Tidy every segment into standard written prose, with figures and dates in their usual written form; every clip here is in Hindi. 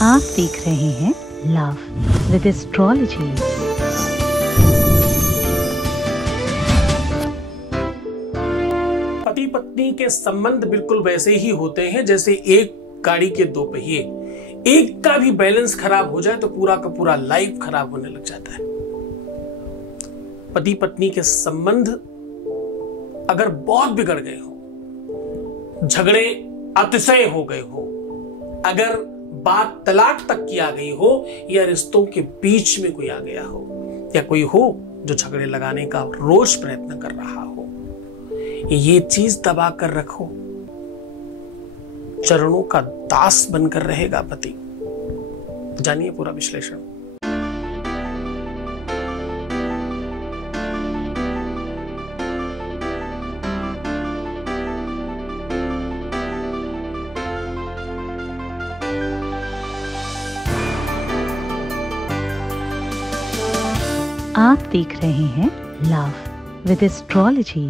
आप देख रहे हैं लव विद एस्ट्रोलॉजी। पति पत्नी के संबंध बिल्कुल वैसे ही होते हैं जैसे एक गाड़ी के दो पहिए। एक का भी बैलेंस खराब हो जाए तो पूरा का पूरा लाइफ खराब होने लग जाता है। पति पत्नी के संबंध अगर बहुत बिगड़ गए हो, झगड़े अतिशय हो गए हो, अगर बात तलाक तक की आ गई हो, या रिश्तों के बीच में कोई आ गया हो, या कोई हो जो झगड़े लगाने का रोज प्रयत्न कर रहा हो, ये चीज दबा कर रखो। चरणों का दास बनकर रहेगा पति। जानिए पूरा विश्लेषण। आप देख रहे हैं लव विद एस्ट्रोलॉजी।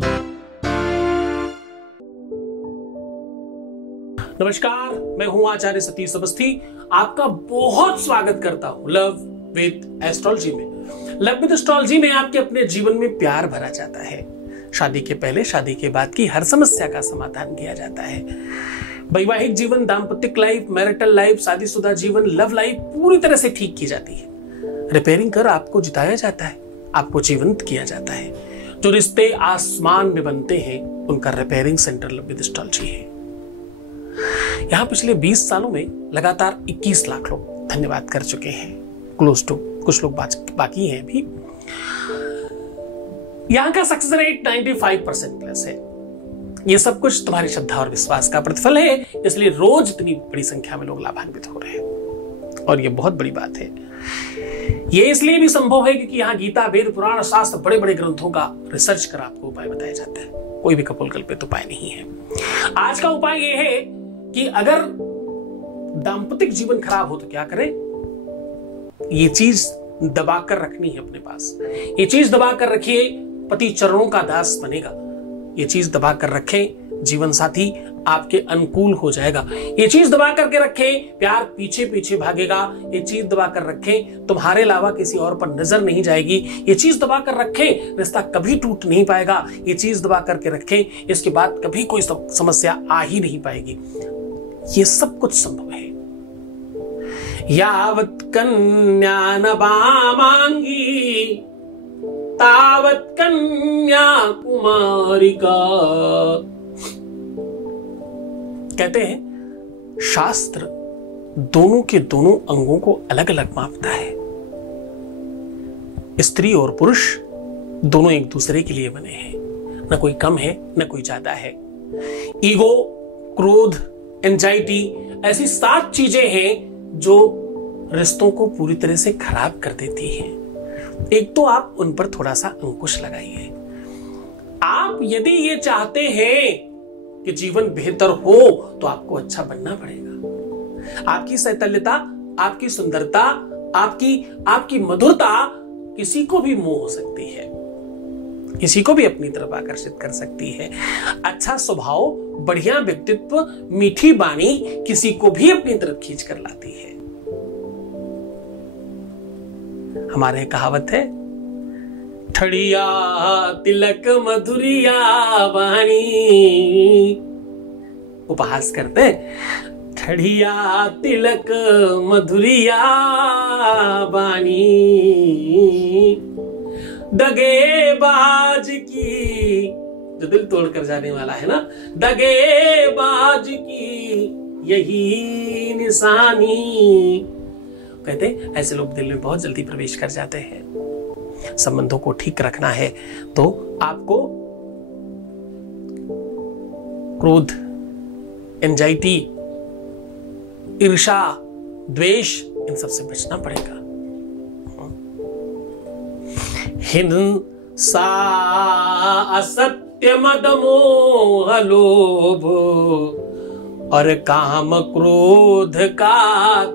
नमस्कार, मैं हूं आचार्य सतीश अवस्थी। आपका बहुत स्वागत करता हूं लव विद एस्ट्रोलॉजी में। लव विद एस्ट्रोलॉजी में आपके अपने जीवन में प्यार भरा जाता है। शादी के पहले, शादी के बाद की हर समस्या का समाधान किया जाता है। वैवाहिक जीवन, दाम्पत्य लाइफ, मैरिटल लाइफ, शादीशुदा जीवन, लव लाइफ पूरी तरह से ठीक की जाती है। रिपेयरिंग कर आपको जिताया जाता है, आपको जीवंत किया जाता है। जो रिश्ते आसमान में बनते हैं उनका repairing centre love with astrology है। यहां पिछले 20 सालों में लगातार 21 लाख लोग धन्यवाद कर चुके हैं। क्लोज टू, कुछ लोग बाकी हैं अभी। यहां का सक्सेस रेट 95% प्लस है। यह सब कुछ तुम्हारी श्रद्धा और विश्वास का प्रतिफल है, इसलिए रोज इतनी बड़ी संख्या में लोग लाभान्वित हो रहे हैं और यह बहुत बड़ी बात है। यह इसलिए भी संभव है क्योंकि यहां गीता, वेद, पुराण, शास्त्र, बड़े बड़े ग्रंथों का रिसर्च कर आपको उपाय बताया जाता है। कोई भी कपोलकल्पित उपाय नहीं है। आज का उपाय यह है कि अगर दाम्पतिक जीवन खराब हो तो क्या करें। ये चीज दबाकर रखनी है अपने पास। ये चीज दबाकर रखिए, पति चरणों का दास बनेगा। ये चीज दबाकर रखें, जीवन साथी आपके अनुकूल हो जाएगा। ये चीज दबा करके रखें, प्यार पीछे पीछे भागेगा। ये चीज दबा कर रखें, तुम्हारे अलावा किसी और पर नजर नहीं जाएगी। ये चीज दबा कर रखें, रिश्ता कभी टूट नहीं पाएगा। ये चीज दबा करके रखें, इसके बाद कभी कोई समस्या आ ही नहीं पाएगी। ये सब कुछ संभव है। यावत कन्या न बामांगी तावत कन्या कुमारिका। कहते हैं शास्त्र दोनों के दोनों अंगों को अलग अलग मापता है। स्त्री और पुरुष दोनों एक दूसरे के लिए बने हैं। न कोई कम है न कोई ज्यादा है। ईगो, क्रोध, एंजाइटी, ऐसी 7 चीजें हैं जो रिश्तों को पूरी तरह से खराब कर देती हैं। एक तो आप उन पर थोड़ा सा अंकुश लगाइए। आप यदि ये चाहते हैं कि जीवन बेहतर हो तो आपको अच्छा बनना पड़ेगा। आपकी सौंदर्यता, आपकी सुंदरता, आपकी मधुरता किसी को भी मोह हो सकती है, किसी को भी अपनी तरफ आकर्षित कर सकती है। अच्छा स्वभाव, बढ़िया व्यक्तित्व, मीठी वाणी किसी को भी अपनी तरफ खींच कर लाती है। हमारे कहावत है, ठड़िया तिलक मधुरिया वाणी। उपहास करते, ठड़िया तिलक मधुरिया वाणी। दगेबाज की, जो दिल तोड़कर जाने वाला है ना, दगेबाज की यही निशानी। कहते ऐसे लोग दिल में बहुत जल्दी प्रवेश कर जाते हैं। संबंधों को ठीक रखना है तो आपको क्रोध, एंजाइटी, ईर्ष्या, द्वेष, इन सब से बचना पड़ेगा। हिंसा, असत्य, मद, मोह, लोभ और काम क्रोध का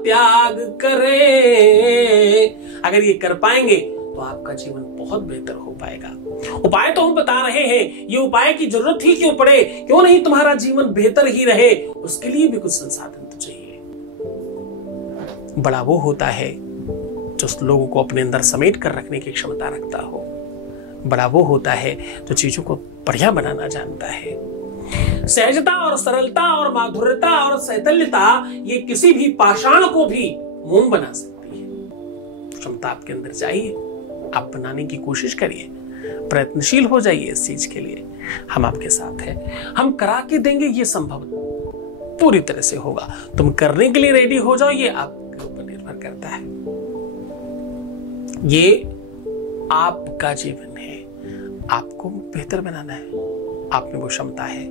त्याग करें। अगर ये कर पाएंगे तो आपका जीवन बहुत बेहतर हो पाएगा। उपाय तो हम बता रहे हैं, ये उपाय की जरूरत ही क्यों पड़े, क्यों नहीं तुम्हारा जीवन बेहतर ही रहे, उसके लिए भी कुछ संसाधन तो चाहिए। बड़ा वो होता है जो लोगों को अपने अंदर समेट कर रखने की क्षमता रखता हो। बड़ा वो होता है जो चीजों को बढ़िया बनाना जानता है। सहजता और सरलता और माधुर्यता और शैतल्यता ये किसी भी पाषाण को भी मोम बना सकती है। क्षमता आपके अंदर चाहिए, आप बनाने की कोशिश करिए, प्रयत्नशील हो जाइए इस चीज के लिए। हम आपके साथ हैं, हम करा के देंगे, ये संभव पूरी तरह से होगा। तुम करने के लिए रेडी हो जाओ, ये आपके ऊपर निर्भर करता है। ये आपका जीवन है, आपको बेहतर बनाना है, आप में वो क्षमता है,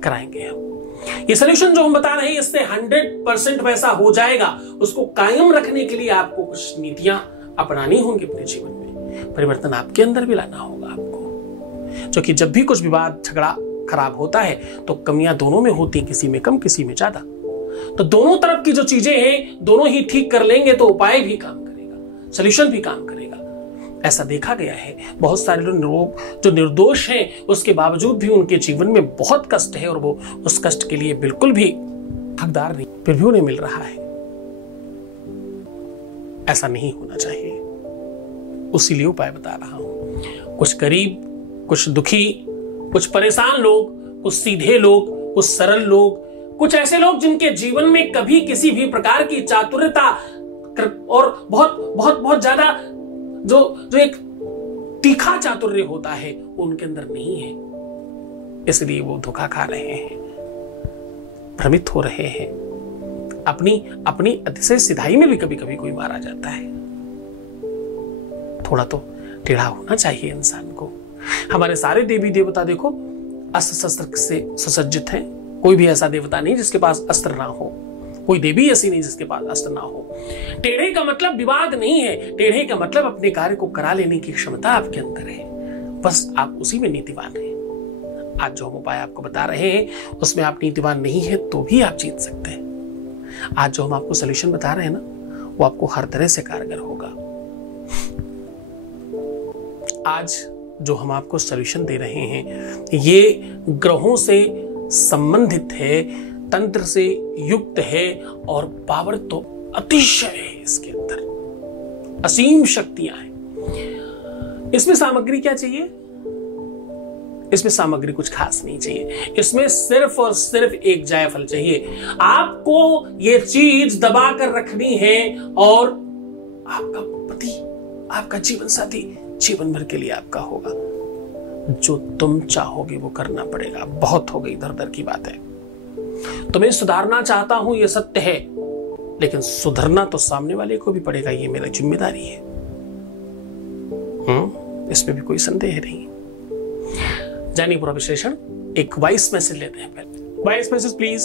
कराएंगे हम। ये सोल्यूशन जो हम बता रहे हैं इससे 100% वैसा हो जाएगा। उसको कायम रखने के लिए आपको कुछ नीतियां अपनानी होंगी अपने जीवन में, परिवर्तन आपके अंदर भी लाना होगा आपको। क्योंकि जब भी कुछ विवाद झगड़ा खराब होता है तो कमियां दोनों में होती हैं, किसी में कम किसी में ज्यादा। तो दोनों तरफ की जो चीजें हैं दोनों ही ठीक कर लेंगे तो उपाय भी काम करेगा, सोल्यूशन भी काम करेगा। ऐसा देखा गया है, बहुत सारे लोग जो निर्दोष हैं उसके बावजूद भी उनके जीवन में बहुत कष्ट है और वो उस कष्ट के लिए बिल्कुल भी हकदार नहीं, फिर भी उन्हें मिल रहा है। ऐसा नहीं होना चाहिए, उसीलिए उपाय बता रहा हूं। कुछ गरीब, कुछ दुखी, कुछ परेशान लोग, कुछ सीधे लोग, कुछ सरल लोग, कुछ ऐसे लोग जिनके जीवन में कभी किसी भी प्रकार की चातुर्यता और बहुत बहुत बहुत ज्यादा जो एक तीखा चातुर्य होता है वो उनके अंदर नहीं है, इसलिए वो धोखा खा रहे हैं, भ्रमित हो रहे हैं। अपनी अतिशय सिधाई में भी कभी कभी कोई मारा जाता है। थोड़ा तो टेढ़ा होना चाहिए इंसान को। हमारे सारे देवी देवता देखो अस्त्र शस्त्र से सुसज्जित हैं। कोई भी ऐसा देवता नहीं जिसके पास अस्त्र ना हो, कोई देवी ऐसी नहीं जिसके पास अस्त्र ना हो। टेढ़े का मतलब विवाद नहीं है, टेढ़े का मतलब अपने कार्य को करा लेने की क्षमता आपके अंदर है, बस आप उसी में नीतिवान हैं। आज जो हम उपाय आपको बता रहे हैं उसमें आप नीतिवान नहीं है तो भी आप जीत सकते हैं। आज जो हम आपको सोल्यूशन बता रहे हैं ना वो आपको हर तरह से कारगर होगा। आज जो हम आपको सोल्यूशन दे रहे हैं ये ग्रहों से संबंधित है, तंत्र से युक्त है और पावर तो अतिशय है इसके अंदर, असीम शक्तियां हैं। इसमें सामग्री क्या चाहिए? इसमें सामग्री कुछ खास नहीं चाहिए, इसमें सिर्फ और सिर्फ एक जायफल चाहिए। आपको ये चीज दबा कर रखनी है और आपका पति, आपका जीवन साथी जीवन भर के लिए आपका होगा। जो तुम चाहोगे वो करना पड़ेगा। बहुत हो गई इधर उधर की बात है। तुम्हें सुधारना चाहता हूं ये सत्य है, लेकिन सुधरना तो सामने वाले को भी पड़ेगा, ये मेरी जिम्मेदारी है। इसमें भी कोई संदेह नहीं। जानिए पूरा विश्लेषण। एक वॉइस मैसेज लेते हैं पहले। Voice message please.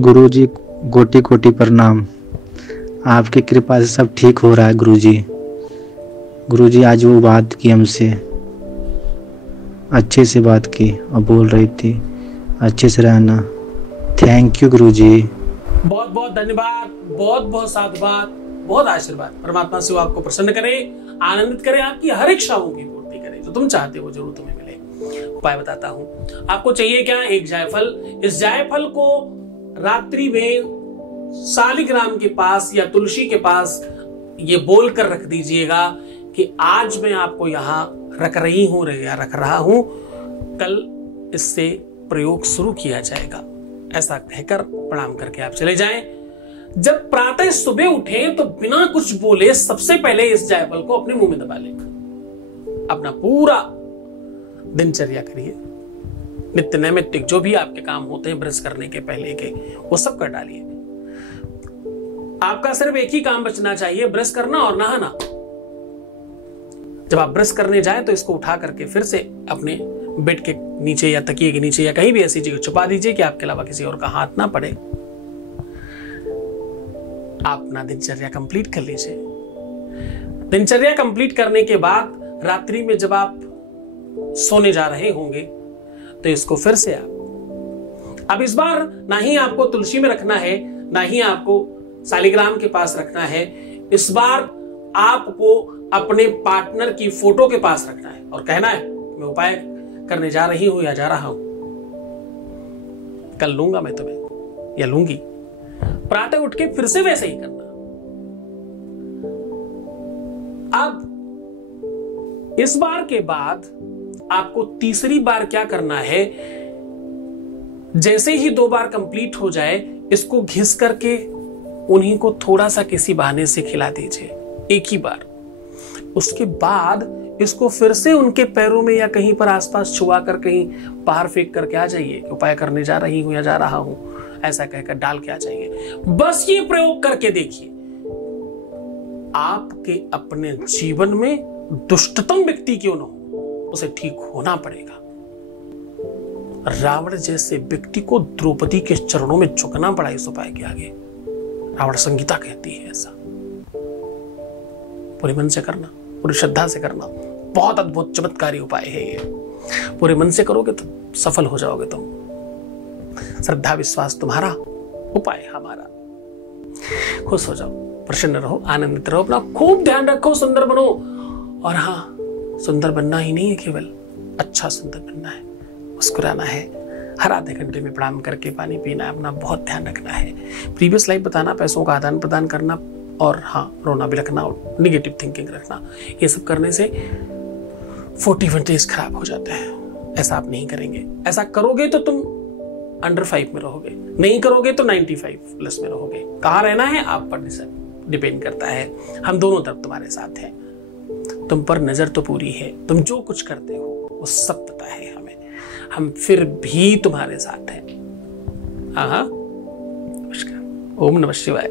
गुरुजी कोटि कोटि प्रणाम, आपकी कृपा से सब ठीक हो रहा है गुरुजी। गुरुजी आज वो बात की हमसे, अच्छे से बात की और बोल रही थी अच्छे से रहना। थैंक यू गुरुजी। बहुत बहुत धन्यवाद, बहुत बहुत साधुवाद, बहुत आशीर्वाद। परमात्मा से वो आपको प्रसन्न करे, आनंदित करे, आपकी हर इच्छाओं की पूर्ति करे। जो तुम चाहते हो जरूर तुम्हें मिले। उपाय बताता हूं। आपको चाहिए क्या? एक जायफल। इस जायफल को रात्रि में शालिग्राम के पास या तुलसी के पास ये बोल कर रख दीजिएगा कि आज मैं आपको यहां रख रही हूं या रख रहा हूं, कल इससे प्रयोग शुरू किया जाएगा। ऐसा कहकर प्रणाम करके आप चले जाएं। जब प्रातः सुबह उठें तो बिना कुछ बोले सबसे पहले इस जायफल को अपने मुंह में दबा लें। अपना पूरा दिनचर्या करिए, नित्य नैमित्तिक जो भी आपके काम होते हैं ब्रश करने के पहले के, वो सब कर डालिए। आपका सिर्फ एक ही काम बचना चाहिए, ब्रश करना और नहाना। जब आप ब्रश करने जाएं तो इसको उठा करके फिर से अपने बेड के नीचे या तकिए के नीचे या कहीं भी ऐसी जगह छुपा दीजिए कि आपके अलावा किसी और का हाथ ना पड़े। आप अपना दिनचर्या कंप्लीट कर लीजिए। दिनचर्या कंप्लीट करने के बाद रात्रि में जब आप सोने जा रहे होंगे तो इसको फिर से अब इस बार ना ही आपको तुलसी में रखना है, ना ही आपको शालिग्राम के पास रखना है। इस बार आपको अपने पार्टनर की फोटो के पास रखना है और कहना है मैं उपाय करने जा रही हूं या जा रहा हूं, कल लूंगा मैं तुम्हें या लूंगी। प्रातः उठ के फिर से वैसे ही करना। अब इस बार के बाद आपको तीसरी बार क्या करना है, जैसे ही 2 बार कंप्लीट हो जाए, इसको घिस करके उन्हीं को थोड़ा सा किसी बहाने से खिला दीजिए, एक ही बार। उसके बाद इसको फिर से उनके पैरों में या कहीं पर आसपास छुआ कर कहीं बाहर फेंक करके आ जाइए, उपाय करने जा रही हूं या जा रहा हूं, ऐसा कहकर डाल के आ जाइए। बस ये प्रयोग करके देखिए, आपके अपने जीवन में दुष्टतम व्यक्ति क्यों न हो, उसे ठीक होना पड़ेगा। रावण जैसे व्यक्ति को द्रौपदी के चरणों में झुकना पड़ा इस उपाय के आगे। रावण संगीता कहती है ऐसा। पूरे मन से करना, पूरी श्रद्धा से करना, बहुत अद्भुत चमत्कारी उपाय है ये। पूरे मन से करोगे तो सफल हो जाओगे तुम। श्रद्धा विश्वास तुम्हारा, उपाय हमारा। खुश हो जाओ, प्रसन्न रहो, आनंदित रहो, अपना खूब ध्यान रखो, सुंदर बनो। और हाँ, सुंदर बनना ही नहीं है केवल, अच्छा सुंदर बनना है, मुस्कुराना है, हर आधे घंटे में प्रणाम करके पानी पीना है, अपना बहुत ध्यान रखना है, प्रीवियस लाइफ बताना, पैसों का आदान प्रदान करना, और हाँ, रोना भी रखना और निगेटिव थिंकिंग रखना। ये सब करने से 41 डेज खराब हो जाते हैं। ऐसा आप नहीं करेंगे। ऐसा करोगे तो तुम अंडर 5 में रहोगे, नहीं करोगे तो 95 प्लस में रहोगे। कहाँ रहना है आप पर डिपेंड करता है। हम दोनों तरफ तुम्हारे साथ हैं, तुम पर नजर तो पूरी है, तुम जो कुछ करते हो वो सब पता है हमें, हम फिर भी तुम्हारे साथ हैं। हाँ, नमस्कार, ओम नमः शिवाय।